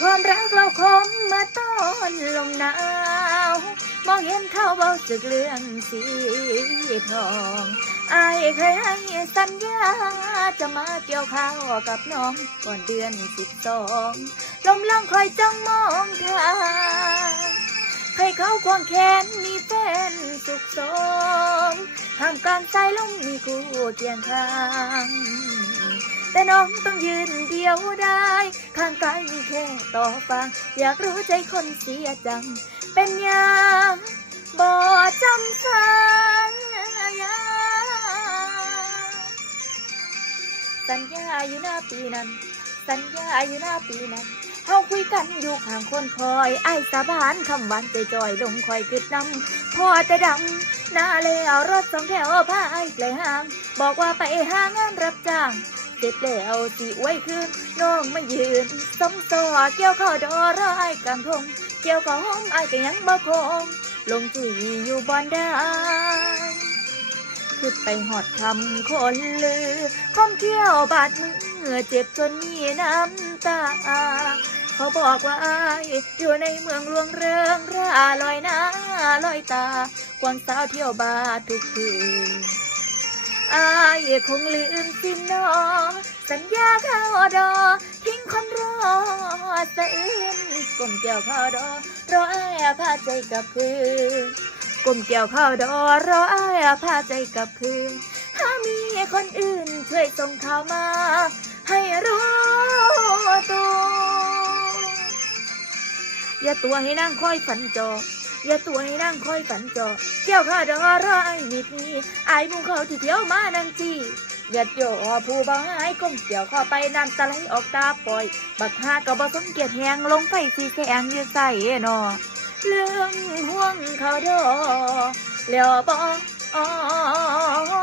ความรักเราคมมาต้อนลมหนาว มองเห็นเขาเบาสึกเรื่องสีทองอายเคยให้สัญญา จะมาเกี่ยวข้าวกับน้องก่อนเดือนสิบสองลมลังคอยจ้องมองทางให้เขาควงแขนมีแฟนสุขสมห้ามกางสายลมมีคู่เคียงข้าง แต่น้องต้องยืนเดียวได้ข้าง ต่อฟัง อยากรู้ใจคนเสียจัง เป็นยังบ่จำสัญญาสัญญาอยู่หน้าปีนั้น สัญญาอยู่หน้าปีนั้นเฮาคุยกันอยู่ข้างคนคอยไอ้สาบานคำหวานใจจอยลงคอยกึดนำพอแต่ดำหน้าเลยเอารถสองแถวพาไอ้ไกลห่าง บอกว่าไปหางานรับจ้าง เสร็จแล้วสิไว้คืนน้องมายืนสมสอเกี่ยวข้าวดอรอไอ้กลางทงเกี่ยวข้าวหอมไอ้ก็ยังบ่คงลงจุยอยู่บอนได้ขึ้นไปหอดคำคนลือคมเที่ยวบาดมือเจ็บจนมีน้ำตาเขาบอกว่าอายอยู่ในเมืองหลวงเริงราลอยหน้าลอยตากวางสาวเที่ยวบาร์ทุกคืนอายคงลืมสินน สัญญาเข้าดอ ทิ้งคนรอสะอื้นกลมเกี่ยวเข้าดอ รออาพาใจกับคืนกลมเกี่ยวเข้าดอ รออาพาใจกับคืนถ้ามีคนอื่นช่วยส่งข่าวมา ให้รู้ตัว อย่าตัวให้นั่งคอยฝันจออย่าตัวให้นั่งคอยฝันจอเกี่ยวข้าดอรอไอ้นิดนี้ไอ้หมูเขาที่เที่ยวมานั่งจี หย่าโยผู้บ่หายก้มเกี่ยวข้อไปน้ำตาไหลออกตาปล่อย บักฮาก็บ่สมเกียรติแหงลงไปสีแข็งอยู่ใส่นอเรื่องห่วงเขาดอแล้วบอกไอ้เออเออ